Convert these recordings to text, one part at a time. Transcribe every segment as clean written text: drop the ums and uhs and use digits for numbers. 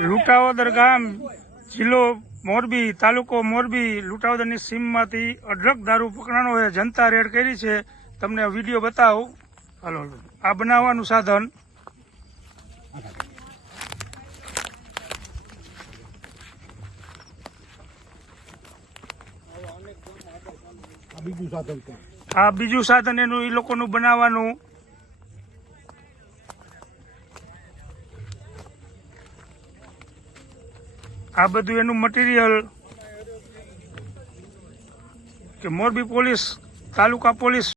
લૂંટાવદર ગામ, જિલ્લો મોરબી, તાલુકો મોરબી, લૂંટાવદરની સીમમાંથી અઢળક દારૂ પકડાણો છે. જનતા રેડ કરી છે. તમને વિડીયો બતાવું. હાલો, આ બનાવવાનું સાધન બીજું સાધન એનું એ લોકોનું બનાવવાનું. આ બધું એનું મટીરિયલ કે મોરબી પોલીસ તાલુકા પોલીસ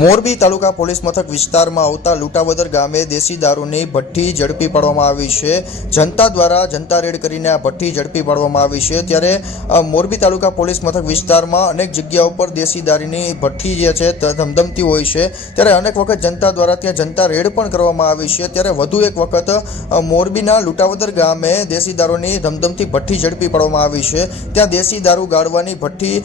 મોરબી તાલુકા પોલીસ મથક વિસ્તારમાં આવતા લૂંટાવદર ગામે દેશી દારૂની ભઠ્ઠી ઝડપી પાડવામાં આવી છે. જનતા દ્વારા જનતા રેડ કરીને આ ભઠ્ઠી ઝડપી પાડવામાં આવી છે. ત્યારે મોરબી તાલુકા પોલીસ મથક વિસ્તારમાં અનેક જગ્યાઓ પર દેશી દારૂની ભઠ્ઠી જે છે ધમધમતી હોય છે. ત્યારે અનેક વખત જનતા દ્વારા ત્યાં જનતા રેડ પણ કરવામાં આવી છે. ત્યારે વધુ એક વખત મોરબીના લૂંટાવદર ગામે દેશી દારૂની ધમધમતી ભઠ્ઠી ઝડપી પાડવામાં આવી છે. ત્યાં દેશી દારૂ ગાળવાની ભઠ્ઠી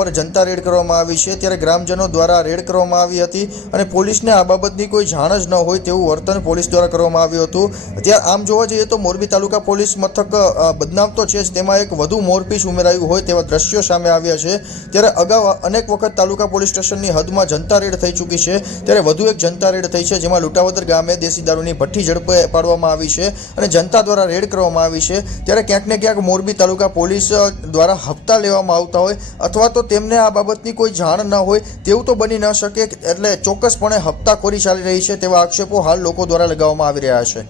પર જનતા રેડ કરવામાં આવી છે. ત્યારે ગ્રામજનો દ્વારા રેડ કરવામાં આવી હતી અને પોલીસને આ બાબતની કોઈ જાણ જ ન હોય તેવું વર્તન પોલીસ દ્વારા કરવામાં આવ્યું હતું. ત્યારે આમ જોવા જઈએ તો મોરબી તાલુકા પોલીસ મથક બદનામ તો છે જ, તેમાં એક વધુ મોરપીસ ઉમેરાયું હોય તેવા દ્રશ્યો સામે આવ્યા છે. ત્યારે અગાઉ અનેક વખત તાલુકા પોલીસ સ્ટેશનની હદમાં જનતા રેડ થઈ ચૂકી છે. ત્યારે વધુ એક જનતા રેડ થઈ છે, જેમાં લૂંટાવદર ગામે દેશી દારૂની ભઠ્ઠી ઝડપી પાડવામાં આવી છે અને જનતા દ્વારા રેડ કરવામાં આવી છે. ત્યારે ક્યાંક ને ક્યાંક મોરબી તાલુકા પોલીસ દ્વારા હપ્તા લેવામાં આવતા હોય અથવા તો તેમને આ બાબતની કોઈ જાણ ન હોય તેવું તો બની ન શકે. એટલે ચોક્કસપણે હપ્તાખોરી ચાલી રહી છે તેવા આક્ષેપો હાલ લોકો દ્વારા લગાવવામાં આવી રહ્યા છે.